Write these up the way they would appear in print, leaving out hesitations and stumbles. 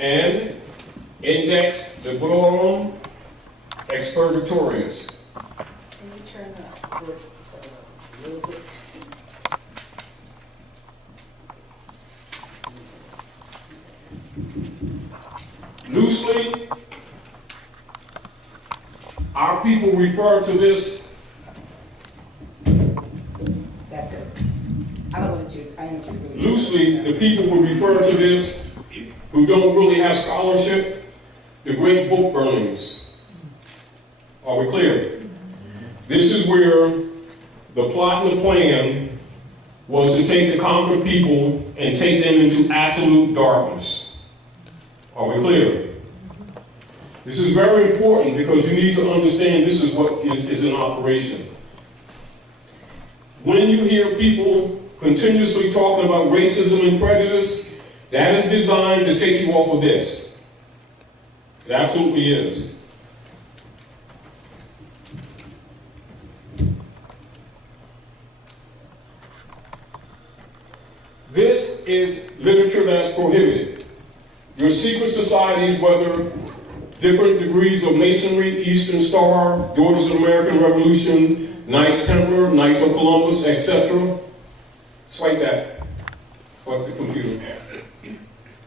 and Index Librorum Expurgatorius. Can you turn up a little bit? Loosely, our people refer to this. That's good. I don't want you, I know you really. Loosely, the people will refer to this who don't really have scholarship, the great book burnings. Are we clear? This is where the plot and the plan was to take the conquered people and take them into absolute darkness. Are we clear? This is very important because you need to understand this is what is in operation. When you hear people continuously talking about racism and prejudice, that is designed to take you off of this. It absolutely is. This is literature that's prohibited. Your secret societies, whether different degrees of Masonry, Eastern Star, Daughters of the American Revolution, Knights Templar, Knights of Columbus, etc. Swipe that. Fuck the computer.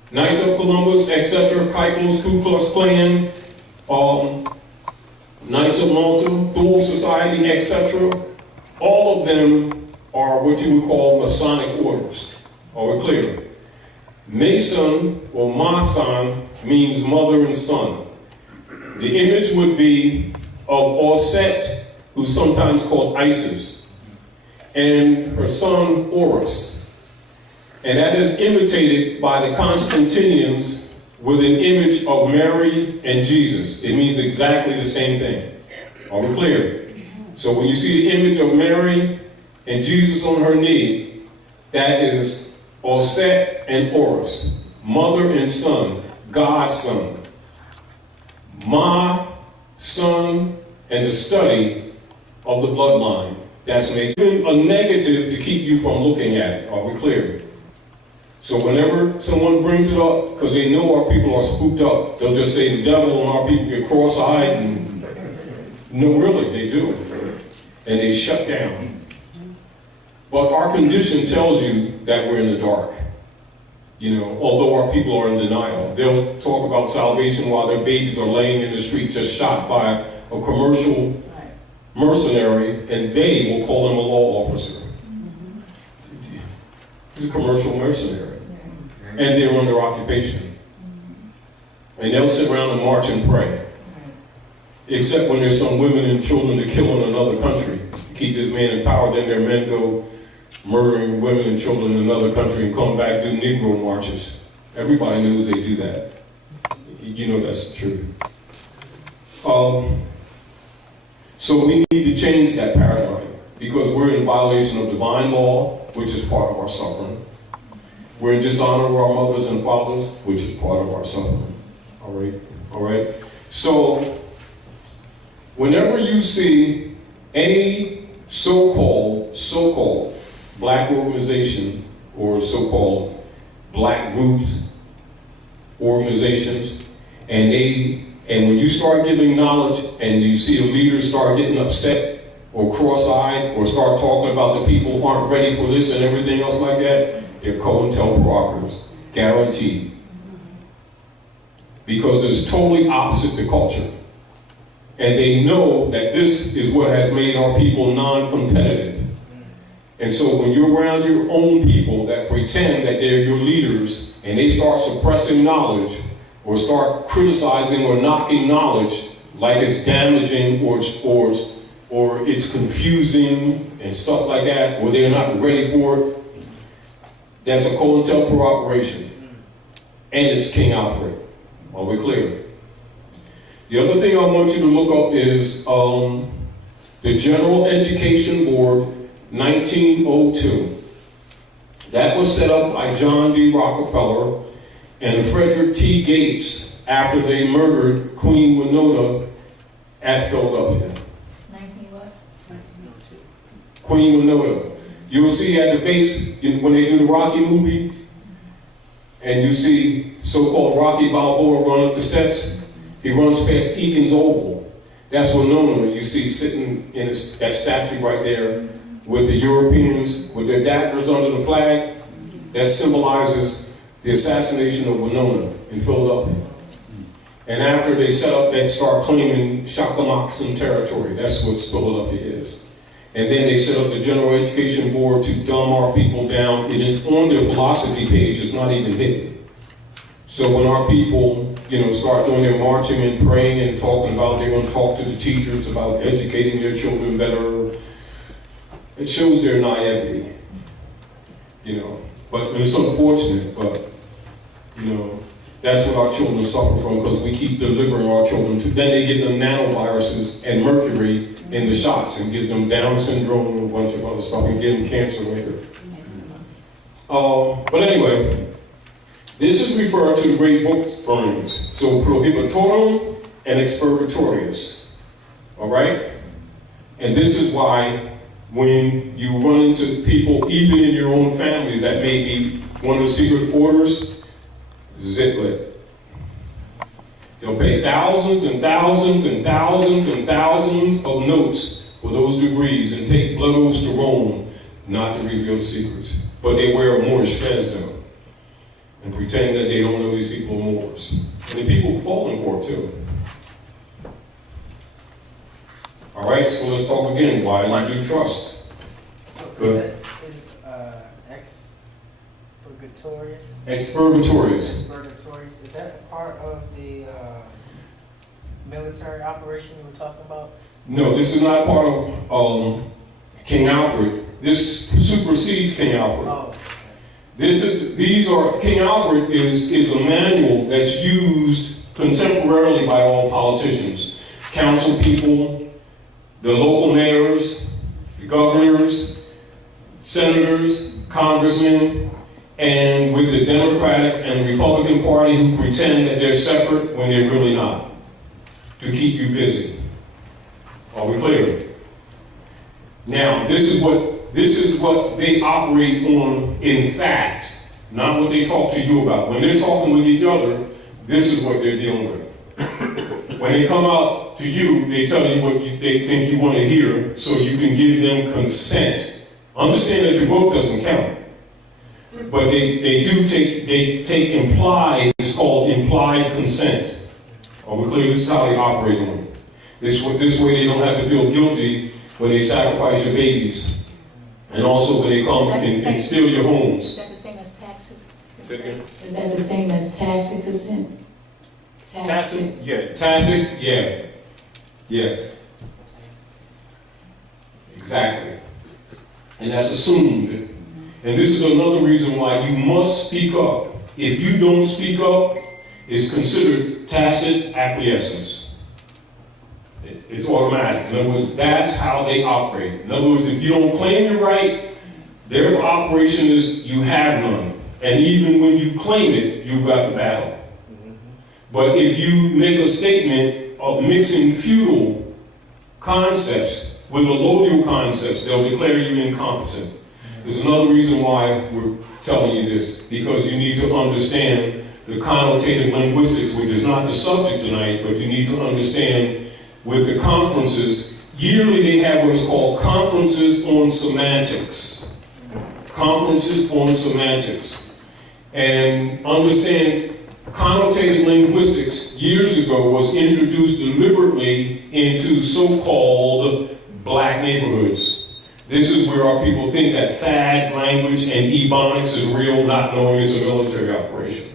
Knights of Columbus, etc. Keipels, Ku Klux Klan, Knights of Malta, Thule Society, etc. All of them are what you would call Masonic orders. Are we clear? Mason, or Mason, means mother and son. The image would be of Osset, who's sometimes called Isis, and her son Horus. And that is imitated by the Constantinians with an image of Mary and Jesus. It means exactly the same thing. Are we clear? So when you see the image of Mary and Jesus on her knee, that is Osset and Horus, mother and son, God's son. Ma, son, and the study of the bloodline. That's Mason. A negative to keep you from looking at it. Are we clear? So whenever someone brings it up, because they know our people are spooked up, they'll just say the devil and our people get cross-eyed, and no, really, they do. And they shut down. But our condition tells you that we're in the dark. You know, although our people are in denial. They'll talk about salvation while their babies are laying in the street just shot by a commercial mercenary, and they will call him a law officer. He's a commercial mercenary. And they're under occupation. And they'll sit around and march and pray. Except when there's some women and children to kill in another country. Keep this man in power, then their men go murdering women and children in another country and come back, do Negro marches. Everybody knows they do that. You know that's the truth. So we need to change that paradigm because we're in violation of divine law, which is part of our suffering. We're in dishonor of our mothers and fathers, which is part of our suffering. All right? So whenever you see any so-called black organization or so-called black groups, organizations, and when you start giving knowledge and you see a leader start getting upset or cross-eyed or start talking about the people who aren't ready for this and everything else like that, they're COINTELPRO, guaranteed. Because it's totally opposite the culture. And they know that this is what has made our people non-competitive. And so when you're around your own people that pretend that they're your leaders and they start suppressing knowledge or start criticizing or knocking knowledge like it's damaging or it's confusing and stuff like that, or they're not ready for it, that's a COINTELPRO operation. And it's King Alfred. Are we clear? The other thing I want you to look up is the General Education Board 1902. That was set up by John D. Rockefeller and Frederick T. Gates after they murdered Queen Winona at Philadelphia. 19 what? 1902. Queen Winona. You'll see at the base when they do the Rocky movie, and you see so-called Rocky Balboa run up the steps, he runs past Eaton's Oval. That's Winona. You see sitting in that statue right there with the Europeans with their daggers under the flag. That symbolizes the assassination of Winona in Philadelphia. And after they set up, they start claiming Shakamakson territory. That's what Philadelphia is. And then they set up the General Education Board to dumb our people down. It is on their philosophy page. It's not even hidden. So when our people, start doing their marching and praying and talking about they're going to talk to the teachers about educating their children better, it shows their naivety. But it's unfortunate, but that's what our children suffer from because we keep delivering our children to. Then they give them nanoviruses and mercury in the shots and give them Down syndrome and a bunch of other stuff and give them cancer later. But anyway, this is referred to the great book burnings. So prohibitorum and expurgatorius. All right? And this is why when you run into people, even in your own families, that may be one of the secret orders, ziplet. They'll pay thousands and thousands and thousands and thousands of notes for those degrees and take blood oaths to Rome not to reveal the secrets. But they wear a Moorish fez though and pretend that they don't know these people are Moors. And the people falling for it too. All right, so let's talk again. Why do you trust? So Good. Is expurgatorius? Expurgatorius. Expurgatorius, is that part of the military operation you were talking about? No, this is not part of King Alfred. This supersedes King Alfred. Oh, okay. King Alfred is a manual that's used contemporarily by all politicians, council people, the local mayors, the governors, senators, congressmen, and with the Democratic and Republican Party who pretend that they're separate when they're really not, to keep you busy. Are we clear? Now, this is what they operate on in fact, not what they talk to you about. When they're talking with each other, this is what they're dealing with. When they come out to you, they tell you what they think you want to hear so you can give them consent. Understand that your vote doesn't count. But they take implied, it's called implied consent. Are we clear? This is how they operate on it. This way they don't have to feel guilty when they sacrifice your babies. And also when they come and steal your homes. Is that the same as taxes? Say it again? Is that the same as tacit consent? Tacit? Yeah. Tacit? Yeah. Yes. Exactly. And that's assumed. And this is another reason why you must speak up. If you don't speak up, it's considered tacit acquiescence. It's automatic. In other words, that's how they operate. In other words, if you don't claim your right, their operation is you have none. And even when you claim it, you've got the battle. But if you make a statement of mixing feudal concepts with allodial concepts, they'll declare you incompetent. There's another reason why we're telling you this, because you need to understand the connotative linguistics, which is not the subject tonight, but you need to understand with the conferences, yearly they have what is called conferences on semantics. Conferences on semantics. And understand connotative linguistics years ago was introduced deliberately into so-called black neighborhoods. This is where our people think that fad language and ebonics is real, not knowing it's a military operation.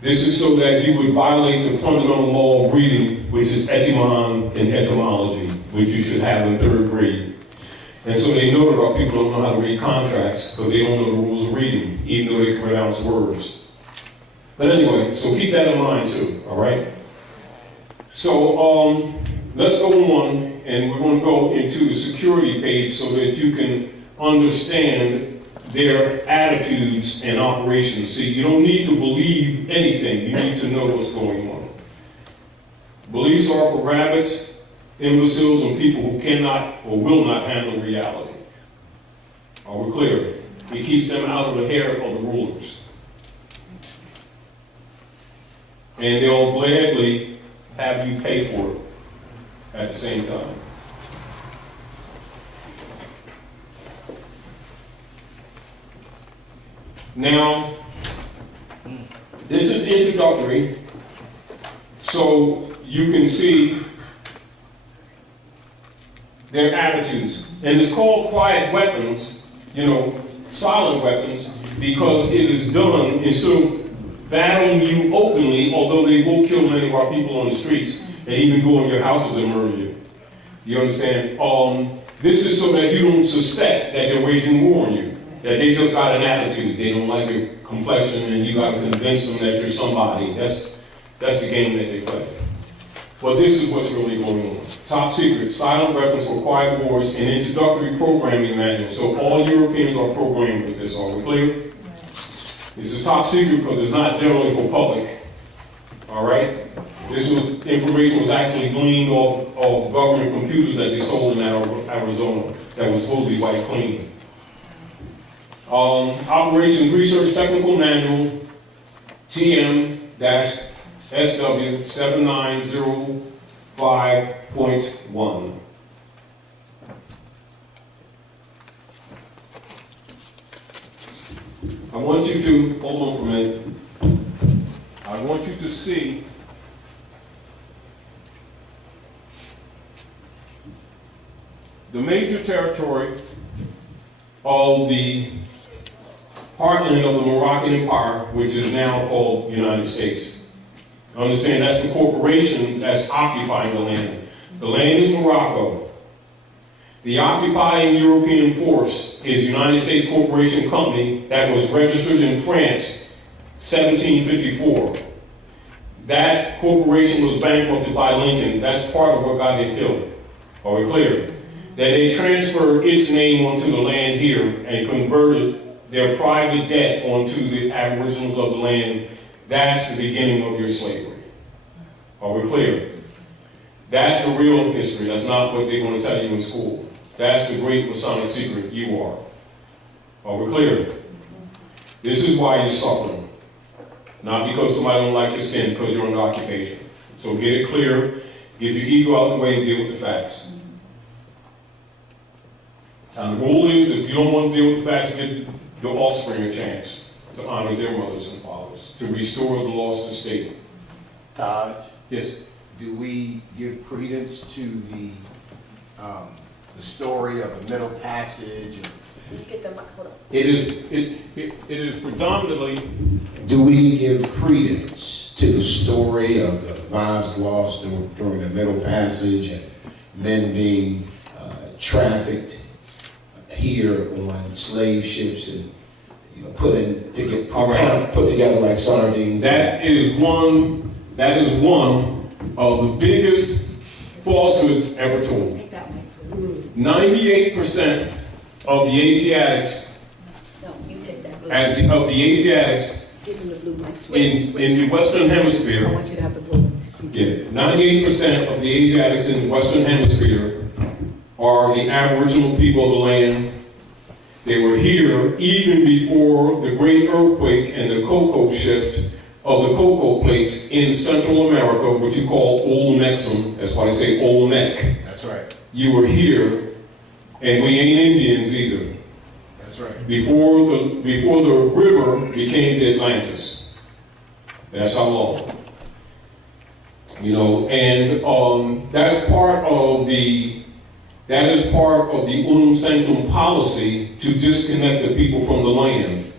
This is so that you would violate the fundamental law of reading, which is etymon and etymology, which you should have in 3rd grade. And so they know that our people don't know how to read contracts because they don't know the rules of reading, even though they can pronounce words. But anyway, so keep that in mind too, all right? So let's go on, and we're going to go into the security page so that you can understand their attitudes and operations. See, you don't need to believe anything. You need to know what's going on. Beliefs are for rabbits, imbeciles, and people who cannot or will not handle reality. Are we clear? It keeps them out of the hair of the rulers. and they'll gladly have you pay for it at the same time. Now, this is introductory, so you can see their attitudes. And it's called quiet weapons, silent weapons, because it is done instead of battling you openly, although they will kill many of our people on the streets and even go in your houses and murder you. You understand? This is so that you don't suspect that they're waging war on you. That they just got an attitude. They don't like your complexion and you got to convince them that you're somebody. That's the game that they play. But this is what's really going on. Top secret, silent weapons for quiet wars, and introductory programming manual. So all Europeans are programmed with this, are we clear? This is top secret because it's not generally for public. All right? Information was actually gleaned off of government computers that they sold in Arizona that was supposed to be wiped clean. Operations Research Technical Manual, TM-SW7905.1. I want you to, hold on for a minute, I want you to see the major territory of the heartland of the Moroccan Empire, which is now called the United States. Understand, that's the corporation that's occupying the land. The land is Morocco. The occupying European force is United States Corporation Company that was registered in France, 1754. That corporation was bankrupted by Lincoln. That's part of what got them killed. Are we clear? That they transferred its name onto the land here and converted their private debt onto the aboriginals of the land. That's the beginning of your slavery. Are we clear? That's the real history. That's not what they're going to tell you in school. That's the great Masonic secret you are. Are we clear? This is why you're suffering. Not because somebody don't like your skin, because you're under occupation. So get it clear, get your ego out of the way and deal with the facts. And the rule is, if you don't want to deal with the facts, give the offspring a chance to honor their mothers and fathers, to restore the lost estate. Taj, Yes. do we give credence to the story of the Middle Passage? Can you get the mic? Hold on. It is predominantly. Do we give credence to the story of the lives lost during the Middle Passage and men being trafficked here on slave ships and put together like sardines? That is one of the biggest falsehoods ever told. Take that mic. 98% of the Asiatics, No, you take that blue. of the Asiatics Give him the blue mic. in the Western I Hemisphere, want you to have the blue. 98% of the Asiatics in the Western Hemisphere are the Aboriginal people of the land. They were here even before the great earthquake and the cocoa shift of the cocoa plates in Central America, which you call Old Amexem. That's why they say Old Neck. That's right. You were here, and we ain't Indians either. That's right. Before the river became the Atlantis. That's how long. And that's part of the unum sanctum policy to disconnect the people from the land.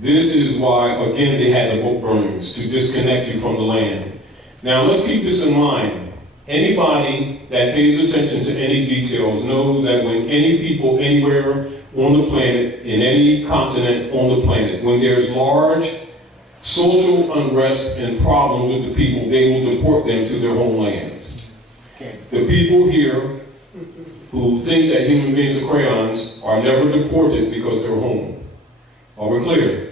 This is why, again, they had the book burnings, to disconnect you from the land. Now, let's keep this in mind. Anybody that pays attention to any details knows that when any people anywhere on the planet, in any continent on the planet, when there's large social unrest and problems with the people, they will deport them to their homeland. The people here who think that human beings are crayons are never deported because they're home. Are we clear?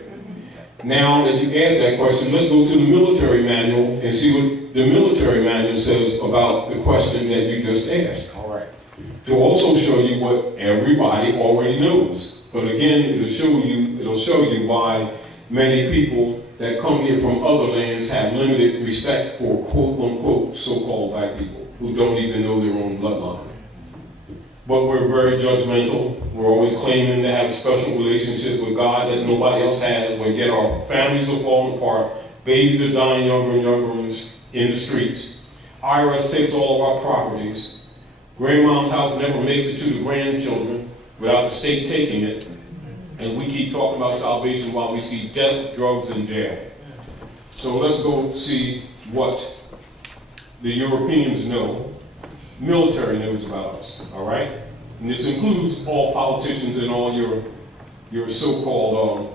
Now that you asked that question, let's go to the military manual and see what the military manual says about the question that you just asked. All right. To also show you what everybody already knows. But again, it'll show you why many people that come here from other lands have limited respect for quote-unquote so-called black people who don't even know their own bloodline. But we're very judgmental. We're always claiming to have special relationships with God that nobody else has, but yet our families are falling apart, babies are dying younger and younger in the streets. IRS takes all of our properties. Grandmom's house never makes it to the grandchildren without the state taking it. And we keep talking about salvation while we see death, drugs, and jail. So let's go see what the Europeans know, military knows about us, all right? And this includes all politicians and all your so-called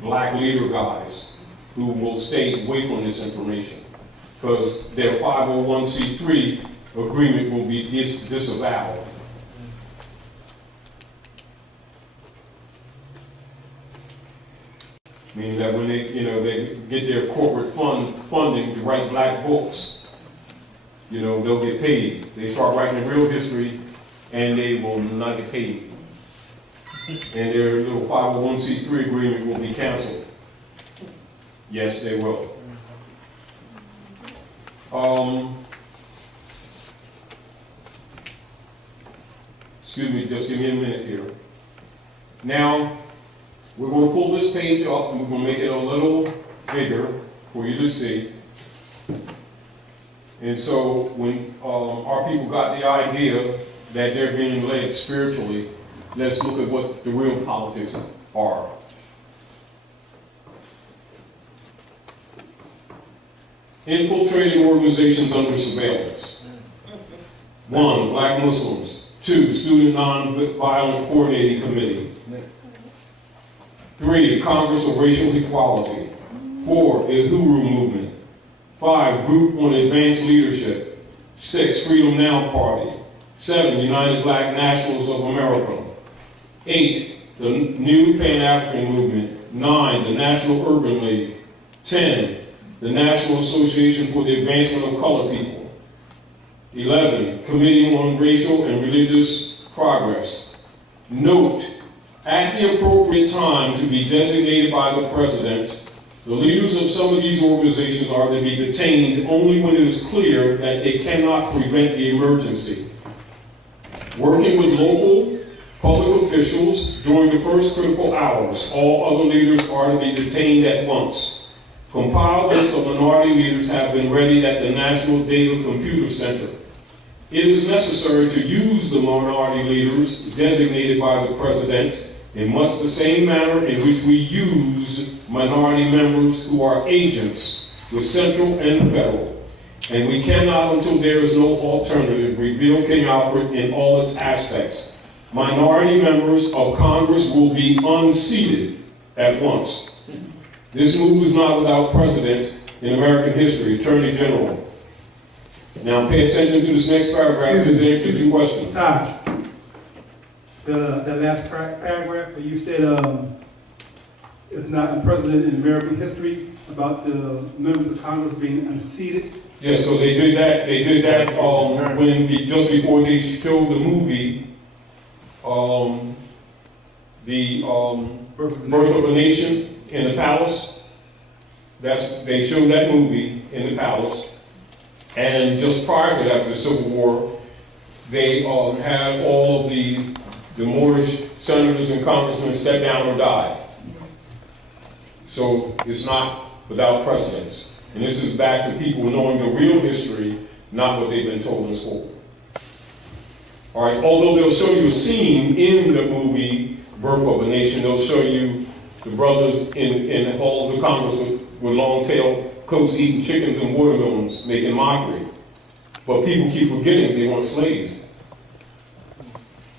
black leader guys who will stay away from this information because their 501c3 agreement will be disavowed. Meaning that when they get their corporate funding to write black books, they'll get paid. They start writing real history, and they will not get paid. And their little 501c3 agreement will be canceled. Yes, they will. Excuse me, just give me a minute here. Now, we're going to pull this page up and we're going to make it a little bigger for you to see. And so when our people got the idea that they're being led spiritually, let's look at what the real politics are. Infiltrating organizations under surveillance. 1, Black Muslims. 2, Student Nonviolent Coordinating Committee. 3, Congress of Racial Equality. 4, Uhuru Movement. 5, Group on Advanced Leadership. 6, Freedom Now Party. 7, United Black Nationals of America. 8, the New Pan-African Movement. 9, the National Urban League. 10, the National Association for the Advancement of Colored People. 11, Committee on Racial and Religious Progress. Note, at the appropriate time to be designated by the President, the leaders of some of these organizations are to be detained only when it is clear that they cannot prevent the emergency. Working with local public officials during the first critical hours, all other leaders are to be detained at once. Compiled lists of minority leaders have been ready at the National Data Computer Center. It is necessary to use the minority leaders designated by the President in much the same manner in which we use minority members who are agents with central and federal. And we cannot, until there is no alternative, reveal King Alfred in all its aspects. Minority members of Congress will be unseated at once. This move is not without precedent in American history. Attorney General. Now pay attention to this next paragraph because it answers your question. Taj, the last paragraph where you said it's not a precedent in American history about the members of Congress being unseated. Yes, because they did that. They did that just before they showed the movie, Birth of a Nation in the Palace. They showed that movie in the Palace. And just prior to that, the Civil War, they had all of the Moorish senators and congressmen step down or die. So it's not without precedence. And this is back to people knowing the real history, not what they've been told in school. All right, although they'll show you a scene in the movie Birth of a Nation, they'll show you the brothers in all of the Congress with long tail coats eating chickens and watermelons, making mockery. But people keep forgetting they weren't slaves.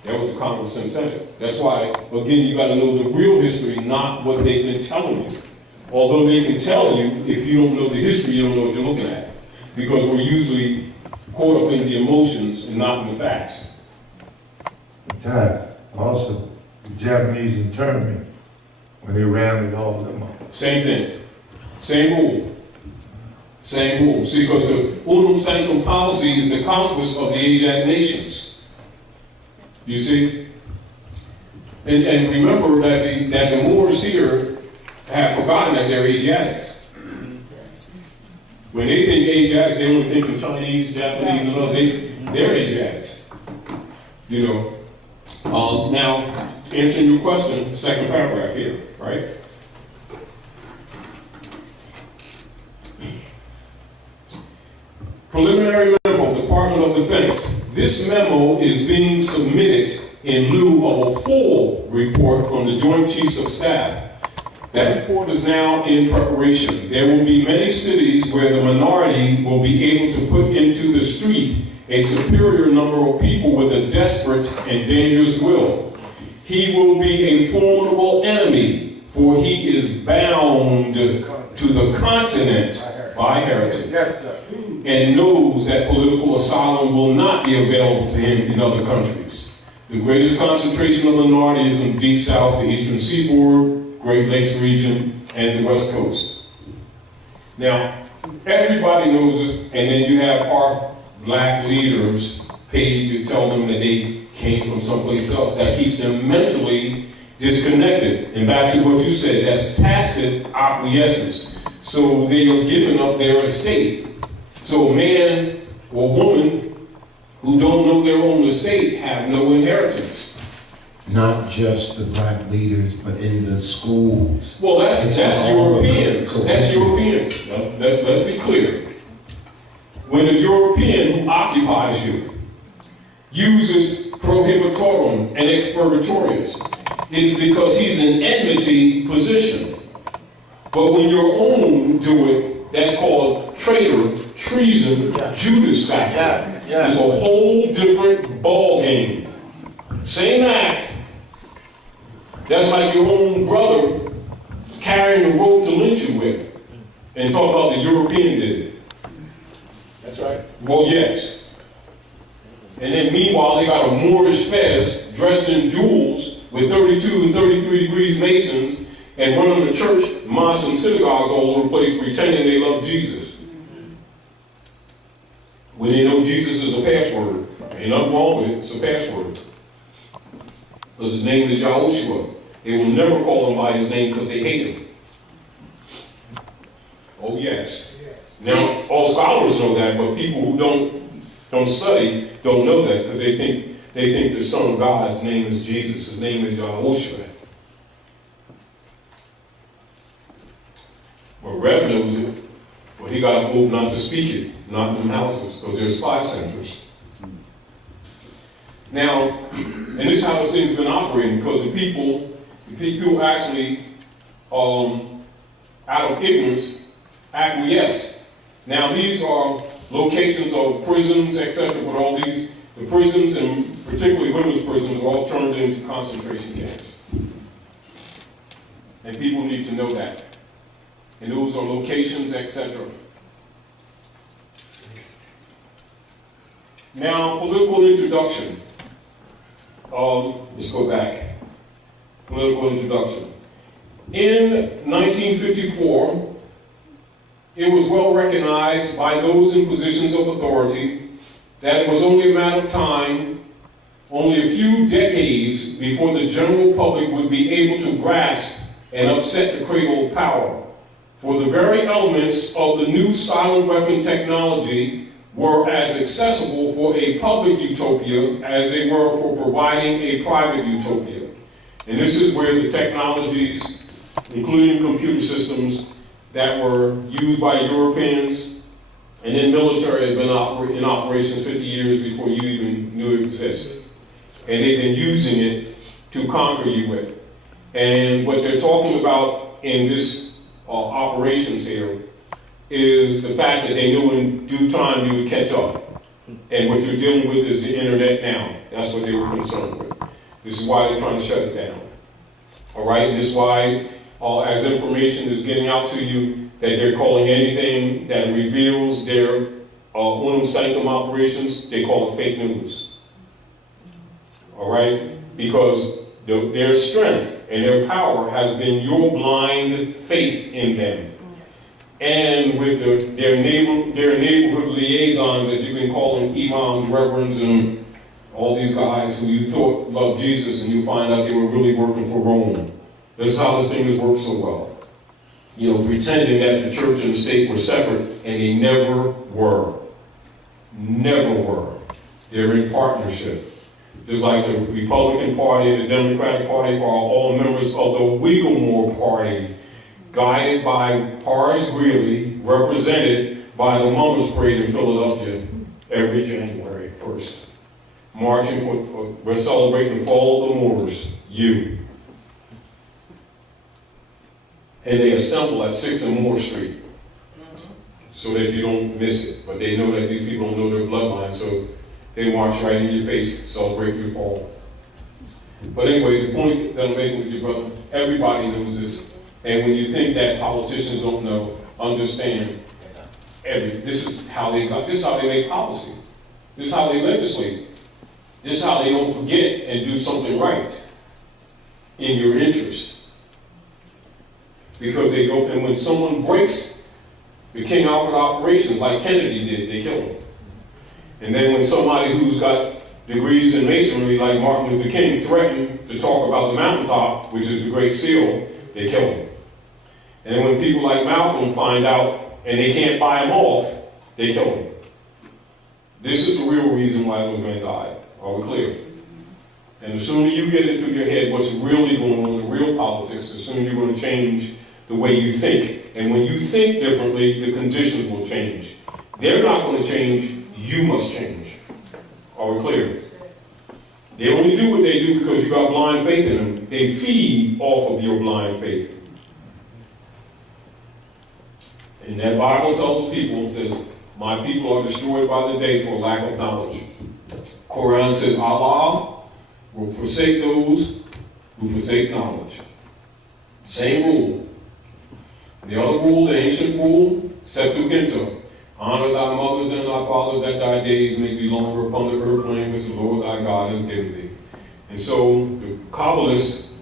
That was the Congress and Senate. That's why, again, you got to know the real history, not what they've been telling you. Although they can tell you, if you don't know the history, you don't know what you're looking at. Because we're usually caught up in the emotions and not in the facts. Also, the Japanese internment, when they rounded all of them up. Same thing. Same rule. Same rule. See, because the Unum Sanctum policy is the conquest of the Asiatic nations. You see? And remember that the Moors here have forgotten that they're Asiatics. When they think Asiatic, they only think of Chinese, Japanese, and other. They're Asiatics. You know. Now, answering your question, second paragraph here, right? Preliminary memo, Department of Defense. This memo is being submitted in lieu of a full report from the Joint Chiefs of Staff. That report is now in preparation. There will be many cities where the minority will be able to put into the street a superior number of people with a desperate and dangerous will. He will be a formidable enemy, for he is bound to the continent by heritage. Yes, sir. And knows that political asylum will not be available to him in other countries. The greatest concentration of minority is in the Deep South, the Eastern Seaboard, Great Lakes region, and the West Coast. Now, everybody knows this, and then you have our black leaders paid to tell them that they came from someplace else. That keeps them mentally disconnected. And back to what you said, that's tacit acquiescence. So they are giving up their estate. So a man or woman who don't know their own estate have no inheritance. Not just the black leaders, but in the schools. Well, that's Europeans. That's Europeans. Now, let's be clear. When a European who occupies you uses prohibitorum and expurgatorius, it is because he's in enmity position. But when your own do it, that's called traitor, treason, Judas factor. Yes, yes. It's a whole different ball game. Same act. That's like your own brother carrying the rope to lynch you with. And talk about the European did it. That's right. Well, yes. And then meanwhile, they got a Moorish fez dressed in jewels with 32 and 33 degrees Masons and running the church, mosques, and synagogues all over the place pretending they love Jesus. When they know Jesus is a password. Ain't nothing wrong with it, it's a password. Because his name is Yahushua. They will never call him by his name because they hate him. Oh yes. Now, all scholars know that, but people who don't study don't know that because they think the Son of God, his name is Jesus, his name is Yahushua. But Rev knows it, but he got to move not to speak it, not in them houses, because there's 5 centers. Now, and this is how this thing's been operating, because the people actually, out of ignorance, acquiesce. Now, these are locations of prisons, etc., but all these, the prisons, and particularly women's prisons, are all turned into concentration camps. And people need to know that. And those are locations, etc. Now, political introduction. Let's go back. Political introduction. In 1954, it was well recognized by those in positions of authority that it was only a matter of time, only a few decades, before the general public would be able to grasp and upset the cradle of power. For the very elements of the new silent weapon technology were as accessible for a public utopia as they were for providing a private utopia. And this is where the technologies, including computer systems that were used by Europeans and then military had been in operations 50 years before you even knew it existed. And they've been using it to conquer you with. And what they're talking about in this operations here is the fact that they knew in due time you would catch up. And what you're dealing with is the internet now. That's what they were concerned with. This is why they're trying to shut it down. All right? And this is why, as information is getting out to you, that they're calling anything that reveals their unum sanctum operations, they call it fake news. All right? Because their strength and their power has been your blind faith in them. And with their neighborhood liaisons that you've been calling imams, reverends, and all these guys who you thought loved Jesus, and you find out they were really working for Rome. This is how this thing has worked so well. pretending that the church and the state were separate, and they never were. Never were. They're in partnership. Just like the Republican Party and the Democratic Party are all members of the Wigglesworth Party, guided by Horace Greeley, represented by the Mummers Parade in Philadelphia every January 1st. We're celebrating the fall of the Moors, you. And they assemble at 6 and Moore Street so that you don't miss it. But they know that these people don't know their bloodline, so they march right in your face, celebrate your fall. But anyway, the point that I'm making with you, brother, everybody knows this. And when you think that politicians don't know, understand, this is how they make policy. This is how they legislate. This is how they don't forget and do something right in your interest. Because they go, and when someone breaks the King Alfred operations like Kennedy did, they kill him. And then when somebody who's got degrees in masonry like Martin Luther King threatened to talk about the mountaintop, which is the Great Seal, they kill him. And then when people like Malcolm find out and they can't buy him off, they kill him. This is the real reason why those men died. Are we clear? And the sooner you get it through your head what's really going on in real politics, the sooner you're going to change the way you think. And when you think differently, the conditions will change. They're not going to change, you must change. Are we clear? They only do what they do because you got blind faith in them. They feed off of your blind faith. And that Bible tells the people, it says, my people are destroyed by the day for lack of knowledge. Quran says, Allah will forsake those who forsake knowledge. Same rule. The other rule, the ancient rule, Septuaginta, honor thy mothers and thy fathers that thy days may be longer upon the earth land which the Lord thy God has given thee. And so the Kabbalists,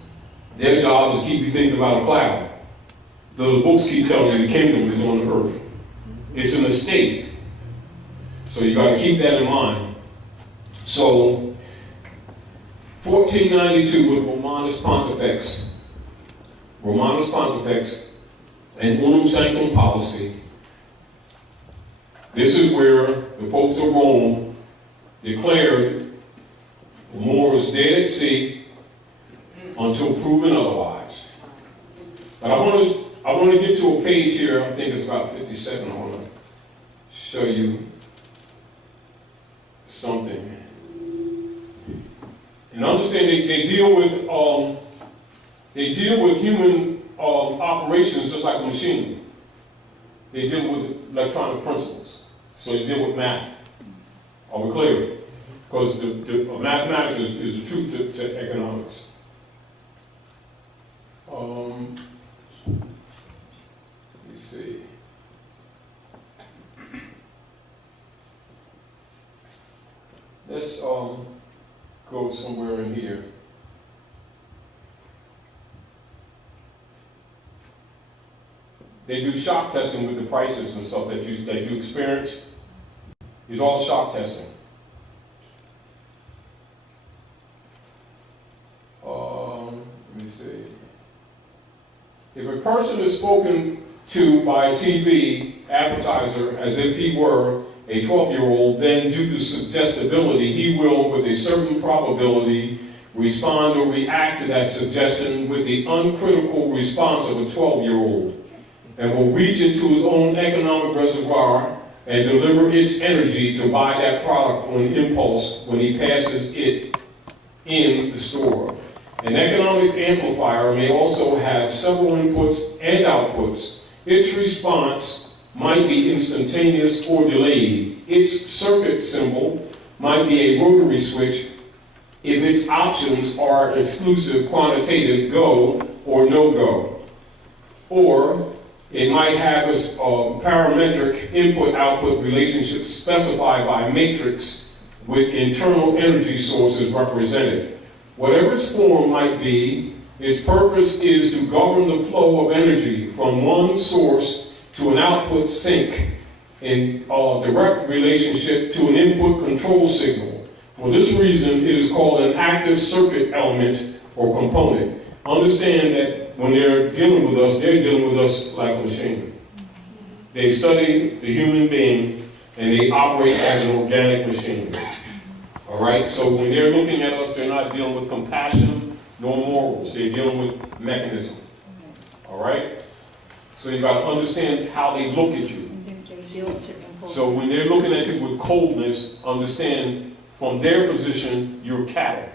their job is to keep you thinking about a cloud. The books keep telling you the kingdom is on the earth. It's an estate. So you got to keep that in mind. So 1492 was Romanus Pontifex. Romanus Pontifex and Unum Sanctum policy. This is where the popes of Rome declared the Moors dead at sea until proven otherwise. But I want to get to a page here, I think it's about 57, I want to show you something. And understand they deal with human operations just like a machine. They deal with electronic principles. So they deal with math. Are we clear? Because the mathematics is the truth to economics. Let's see. Let's go somewhere in here. They do shock testing with the prices and stuff that you experience. It's all shock testing. Let me see. If a person is spoken to by a TV advertiser as if he were a 12-year-old, then due to suggestibility, he will, with a certain probability, respond or react to that suggestion with the uncritical response of a 12-year-old, and will reach into his own economic reservoir and deliver its energy to buy that product on impulse when he passes it in the store. An economic amplifier may also have several inputs and outputs. Its response might be instantaneous or delayed. Its circuit symbol might be a rotary switch if its options are exclusive, quantitative, go or no go. Or it might have a parametric input-output relationship specified by a matrix with internal energy sources represented. Whatever its form might be, its purpose is to govern the flow of energy from one source to an output sink in direct relationship to an input control signal. For this reason, it is called an active circuit element or component. Understand that when they're dealing with us like a machine. They study the human being and they operate as an organic machine. All right? So when they're looking at us, they're not dealing with compassion nor morals. They're dealing with mechanism. All right? So you got to understand how they look at you. So when they're looking at you with coldness, understand from their position, you're cattle.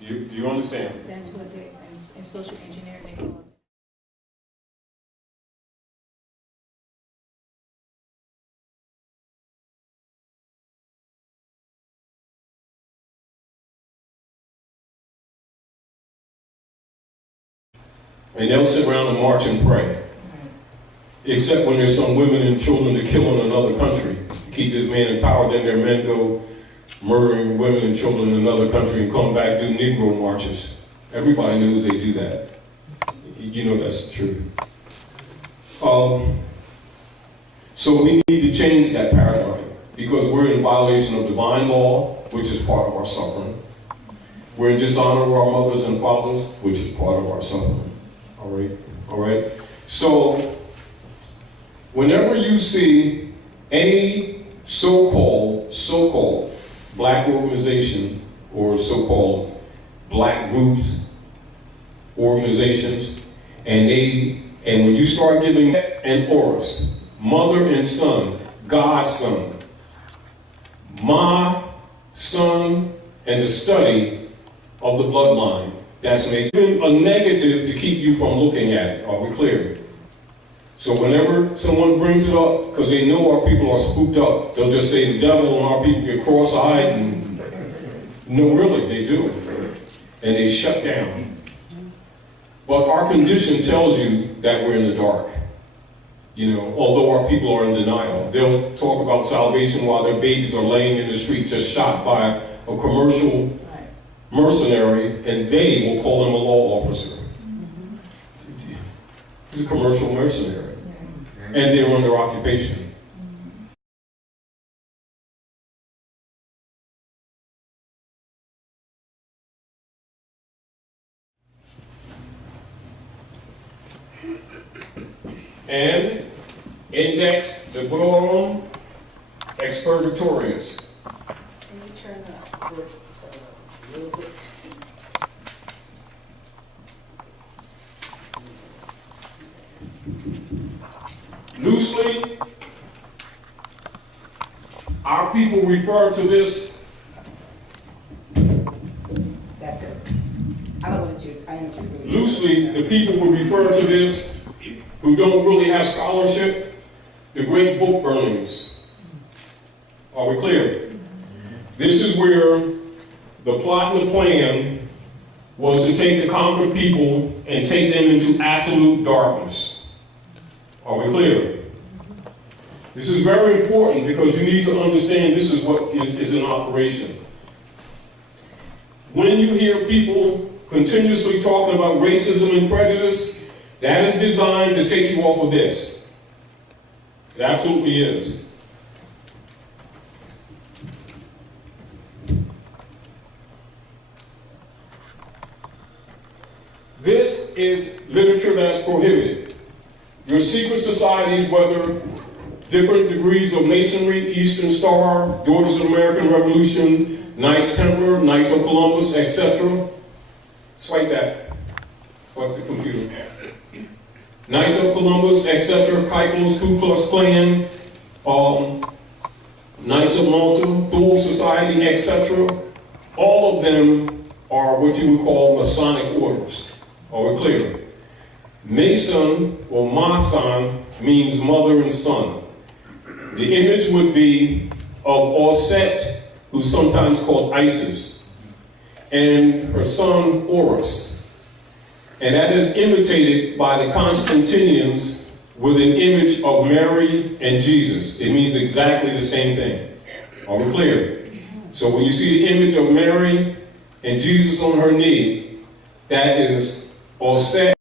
Do you understand? That's what they, in social engineering, they call it. And they'll sit around and march and pray. Except when there's some women and children to kill in another country. Keep this man in power, then their men go murdering women and children in another country and come back, do Negro marches. Everybody knows they do that. You know that's the truth. So we need to change that paradigm because we're in violation of divine law, which is part of our suffering. We're in dishonor of our mothers and fathers, which is part of our suffering. All right? So, whenever you see any so-called black organization or so-called black groups, organizations, and when you start giving an orus, mother and son, God's son, my son, and the study of the bloodline, that's a negative to keep you from looking at it. Are we clear? So whenever someone brings it up, because they know our people are spooked up, they'll just say the devil and our people get cross-eyed, and no, really, they do. And they shut down. But our condition tells you that we're in the dark. You know, although our people are in denial. They'll talk about salvation while their babies are laying in the street just shot by a commercial mercenary, and they will call him a law officer. He's a commercial mercenary. And they're under occupation. And index the glorum expurgatorius. Can you turn that a little bit? Loosely, our people refer to this. That's it. I know what you. Loosely, the people will refer to this who don't really have scholarship, the great book burnings. Are we clear? This is where the plot and the plan was to take the conquered people and take them into absolute darkness. Are we clear? This is very important because you need to understand this is what is in operation. When you hear people continuously talking about racism and prejudice, that is designed to take you off of this. It absolutely is. This is literature that's prohibited. Your secret societies, whether different degrees of Masonry, Eastern Star, Daughters of the American Revolution, Knights Templar, Knights of Columbus, etc. Swipe that. Fuck the computer. Knights of Columbus, etc., Keipels, Ku Klux Klan, Knights of Malta, Thule Society, etc. All of them are what you would call Masonic orders. Are we clear? Mason, or Mason, means mother and son. The image would be of Osset, who's sometimes called Isis, and her son Horus. And that is imitated by the Constantinians with an image of Mary and Jesus. It means exactly the same thing. Are we clear? So when you see the image of Mary and Jesus on her knee, that is Osset.